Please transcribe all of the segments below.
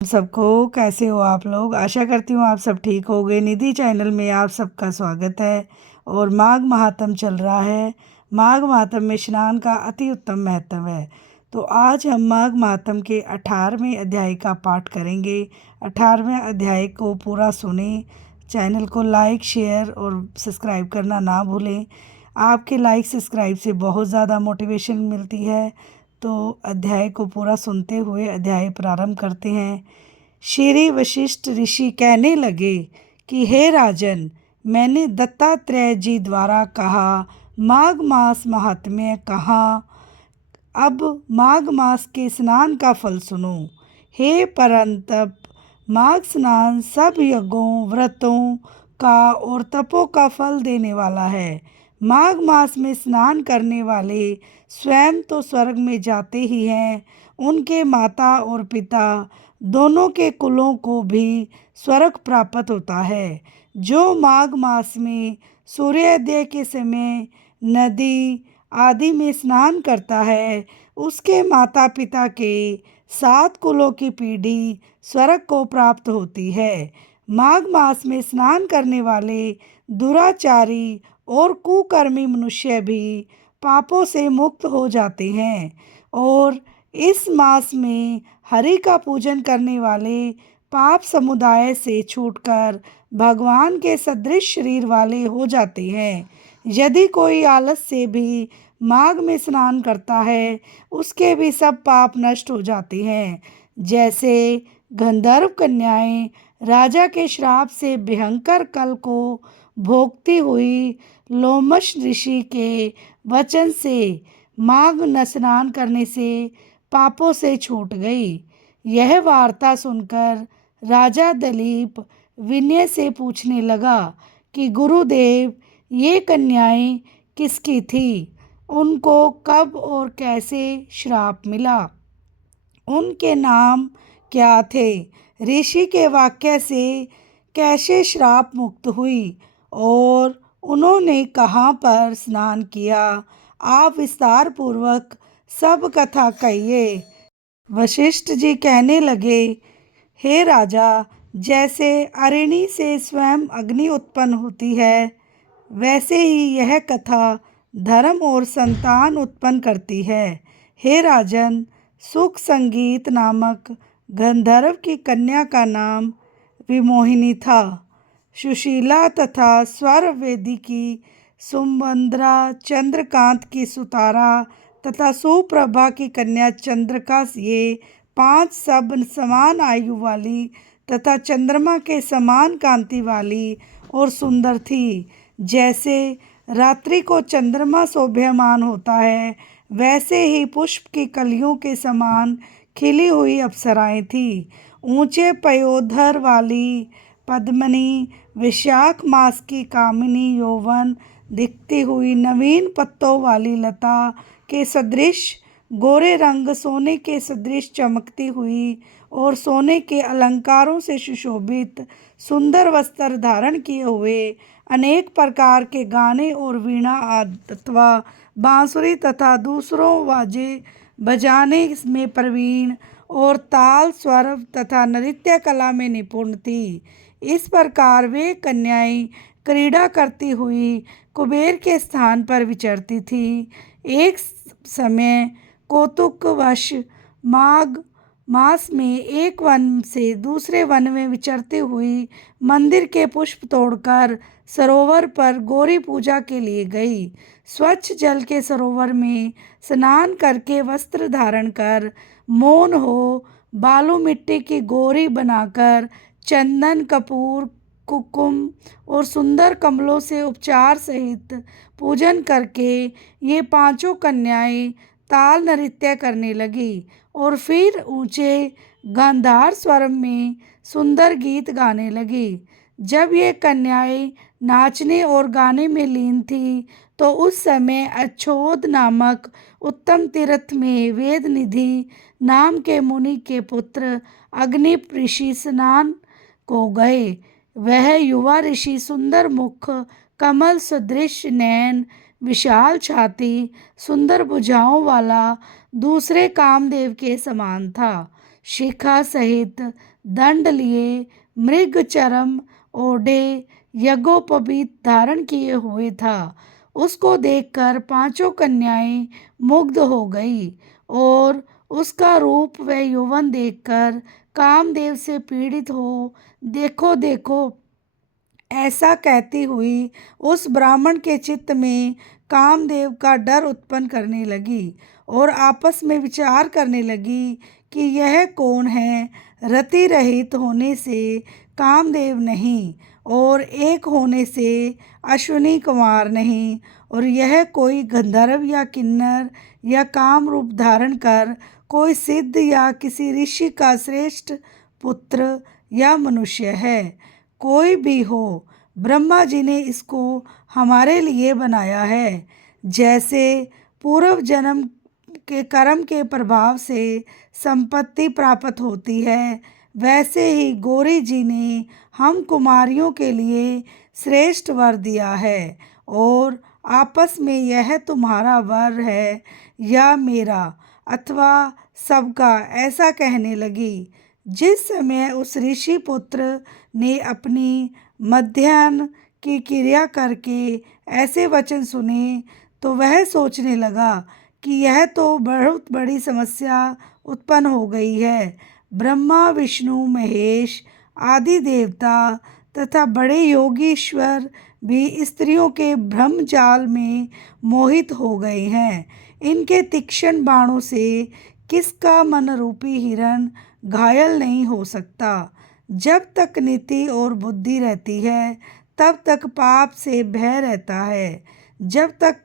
सबको कैसे हो आप लोग। आशा करती हूँ आप सब ठीक होंगे। निधि चैनल में आप सबका स्वागत है। और माघ महात्म चल रहा है। माघ महात्म में स्नान का अति उत्तम महत्व है। तो आज हम माघ महात्म के 18वें अध्याय का पाठ करेंगे। 18वें अध्याय को पूरा सुने। चैनल को लाइक शेयर और सब्सक्राइब करना ना भूलें। आपके लाइक सब्सक्राइब से बहुत ज़्यादा मोटिवेशन मिलती है। तो अध्याय को पूरा सुनते हुए अध्याय प्रारंभ करते हैं। श्री वशिष्ठ ऋषि कहने लगे कि हे राजन, मैंने दत्तात्रेय जी द्वारा कहा माघ मास महात्म्य कहा। अब माघ मास के स्नान का फल सुनो। हे परंतप, माघ स्नान सब यज्ञों व्रतों का और तपों का फल देने वाला है। माघ मास में स्नान करने वाले स्वयं तो स्वर्ग में जाते ही हैं, उनके माता और पिता दोनों के कुलों को भी स्वर्ग प्राप्त होता है। जो माघ मास में सूर्योदय के समय नदी आदि में स्नान करता है, उसके माता पिता के 7 कुलों की पीढ़ी स्वर्ग को प्राप्त होती है। माघ मास में स्नान करने वाले दुराचारी और कुकर्मी मनुष्य भी पापों से मुक्त हो जाते हैं। और इस मास में हरि का पूजन करने वाले पाप समुदाय से छूटकर भगवान के सदृश शरीर वाले हो जाते हैं। यदि कोई आलस से भी माघ में स्नान करता है, उसके भी सब पाप नष्ट हो जाते हैं। जैसे गंधर्व कन्याएं राजा के श्राप से भयंकर कल को भोगती हुई लोमश ऋषि के वचन से माघ न स्नान करने से पापों से छूट गई। यह वार्ता सुनकर राजा दिलीप विनय से पूछने लगा कि गुरुदेव, ये कन्याएं किसकी थी? उनको कब और कैसे श्राप मिला? उनके नाम क्या थे? ऋषि के वाक्य से कैसे श्राप मुक्त हुई और उन्होंने कहाँ पर स्नान किया? आप विस्तार पूर्वक सब कथा कहिए। वशिष्ठ जी कहने लगे, हे राजा, जैसे अरिणी से स्वयं अग्नि उत्पन्न होती है, वैसे ही यह कथा धर्म और संतान उत्पन्न करती है। हे राजन, सुख संगीत नामक गंधर्व की कन्या का नाम विमोहिनी था। सुशीला तथा स्वर वेदी की सुमंद्रा, चंद्रकांत की सुतारा तथा सुप्रभा की कन्या चंद्रका, ये 5 सब समान आयु वाली तथा चंद्रमा के समान कांति वाली और सुंदर थी। जैसे रात्रि को चंद्रमा शोभ्यमान होता है, वैसे ही पुष्प की कलियों के समान खिली हुई अप्सराएं थीं। ऊंचे पयोधर वाली पद्मिनी, विशाख मास की कामिनी, यौवन दिखती हुई नवीन पत्तों वाली लता के सदृश गोरे रंग, सोने के सदृश चमकती हुई और सोने के अलंकारों से सुशोभित सुंदर वस्त्र धारण किए हुए, अनेक प्रकार के गाने और वीणा अथवा बांसुरी तथा दूसरों वाजे बजाने में प्रवीण और ताल स्वर तथा नृत्य कला में निपुण थी। इस प्रकार वे कन्याएं क्रीड़ा करती हुई कुबेर के स्थान पर विचरती थी। एक समय कौतुकवश माघ मास में एक वन से दूसरे वन में विचरती हुई मंदिर के पुष्प तोड़कर सरोवर पर गौरी पूजा के लिए गई। स्वच्छ जल के सरोवर में स्नान करके वस्त्र धारण कर, मौन हो, बालू मिट्टी की गौरी बनाकर चंदन कपूर कुकुम और सुंदर कमलों से उपचार सहित पूजन करके ये 5 कन्याएं ताल नृत्य करने लगी और फिर ऊंचे गांधार स्वर में सुंदर गीत गाने लगी। जब ये कन्याएं नाचने और गाने में लीन थी, तो उस समय अच्छोद नामक उत्तम तीर्थ में वेद निधि नाम के मुनि के पुत्र अग्नि ऋषि स्नान को गए। वह युवा ऋषि सुंदर मुख, कमल सदृश नैन, विशाल छाती, सुंदर भुजाओं वाला, दूसरे कामदेव के समान था। शिखा सहित दंड लिए, मृग चरम ओढ़े, यज्ञोपवीत धारण किए हुए था। उसको देखकर पांचों कन्याएं मुग्ध हो गई और उसका रूप व यौवन देखकर कामदेव से पीड़ित हो देखो देखो ऐसा कहती हुई उस ब्राह्मण के चित्त में कामदेव का डर उत्पन्न करने लगी और आपस में विचार करने लगी कि यह कौन है। रति रहित होने से कामदेव नहीं और एक होने से अश्विनी कुमार नहीं, और यह कोई गंधर्व या किन्नर या काम रूप धारण कर कोई सिद्ध या किसी ऋषि का श्रेष्ठ पुत्र या मनुष्य है। कोई भी हो, ब्रह्मा जी ने इसको हमारे लिए बनाया है। जैसे पूर्व जन्म के कर्म के प्रभाव से संपत्ति प्राप्त होती है, वैसे ही गौरी जी ने हम कुमारियों के लिए श्रेष्ठ वर दिया है और आपस में यह तुम्हारा वर है या मेरा अथवा सबका, ऐसा कहने लगी। जिस समय उस ऋषि पुत्र ने अपनी मध्याह्न की क्रिया करके ऐसे वचन सुने तो वह सोचने लगा कि यह तो बहुत बड़ी समस्या उत्पन्न हो गई है। ब्रह्मा विष्णु महेश आदि देवता तथा बड़े योगीश्वर भी स्त्रियों के भ्रम जाल में मोहित हो गए हैं। इनके तीक्ष्ण बाणों से किसका मन रूपी हिरण घायल नहीं हो सकता। जब तक नीति और बुद्धि रहती है तब तक पाप से भय रहता है। जब तक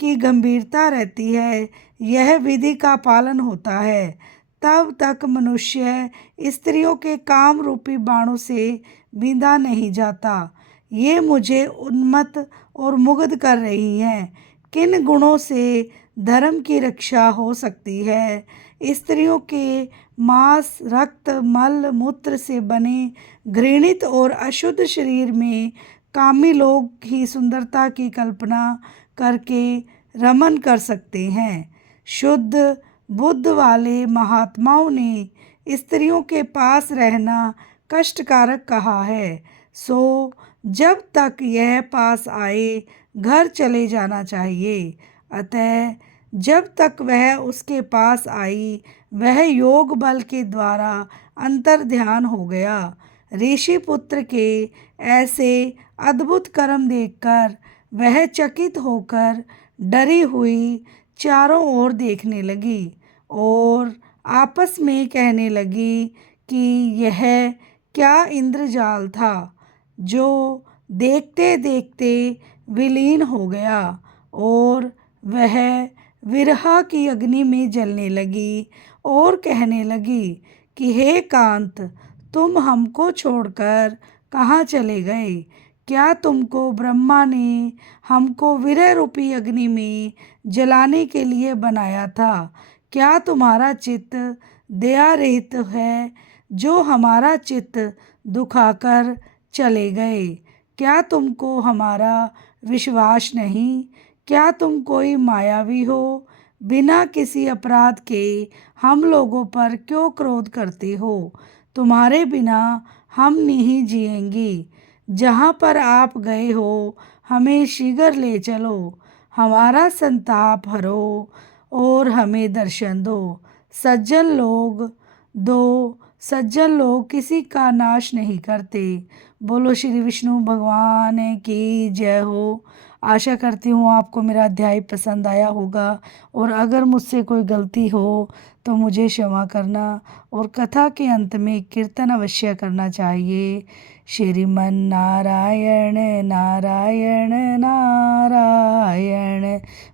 की गंभीरता रहती है, यह विधि का पालन होता है, तब तक मनुष्य स्त्रियों के काम रूपी बाणों से बींधा नहीं जाता। ये मुझे उन्मत्त और मुग्ध कर रही हैं। किन गुणों से धर्म की रक्षा हो सकती है? स्त्रियों के मांस, रक्त, मल, मूत्र से बने घृणित और अशुद्ध शरीर में कामी लोग ही सुंदरता की कल्पना करके रमन कर सकते हैं। शुद्ध बुद्ध वाले महात्माओं ने स्त्रियों के पास रहना कष्टकारक कहा है, सो जब तक यह पास आए घर चले जाना चाहिए। अतः जब तक वह उसके पास आई, वह योग बल के द्वारा अंतर ध्यान हो गया। ऋषि पुत्र के ऐसे अद्भुत कर्म देखकर वह चकित होकर डरी हुई चारों ओर देखने लगी और आपस में कहने लगी कि यह क्या इंद्रजाल था जो देखते देखते विलीन हो गया। और वह विरह की अग्नि में जलने लगी और कहने लगी कि हे कांत, तुम हमको छोड़कर कहाँ चले गए? क्या तुमको ब्रह्मा ने हमको विरह रूपी अग्नि में जलाने के लिए बनाया था? क्या तुम्हारा चित्त दया रहित है जो हमारा चित्त दुखाकर चले गए? क्या तुमको हमारा विश्वास नहीं? क्या तुम कोई मायावी हो? बिना किसी अपराध के हम लोगों पर क्यों क्रोध करते हो? तुम्हारे बिना हम नहीं जिएंगी। जहाँ पर आप गए हो हमें शीघ्र ले चलो, हमारा संताप हरो और हमें दर्शन दो। सज्जन लोग किसी का नाश नहीं करते। बोलो श्री विष्णु भगवान की जय हो। आशा करती हूँ आपको मेरा अध्याय पसंद आया होगा और अगर मुझसे कोई गलती हो तो मुझे क्षमा करना और कथा के अंत में कीर्तन अवश्य करना चाहिए। श्रीमन नारायण नारायण नारायण,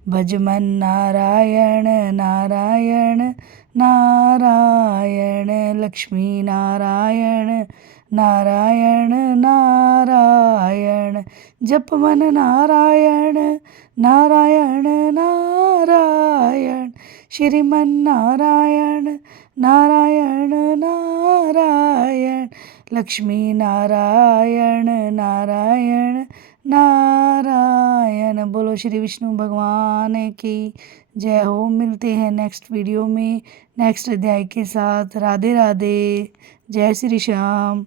भजमन नारायण नारायण नारायण, लक्ष्मी नारायण नारायण नारायण, जपमन नारायण नारायण नारायण, श्रीमन नारायण नारायण नारायण, लक्ष्मी नारायण नारायण नारायण। बोलो श्री विष्णु भगवान की जय हो। मिलते हैं नेक्स्ट वीडियो में नेक्स्ट अध्याय के साथ। राधे राधे। जय श्री श्याम।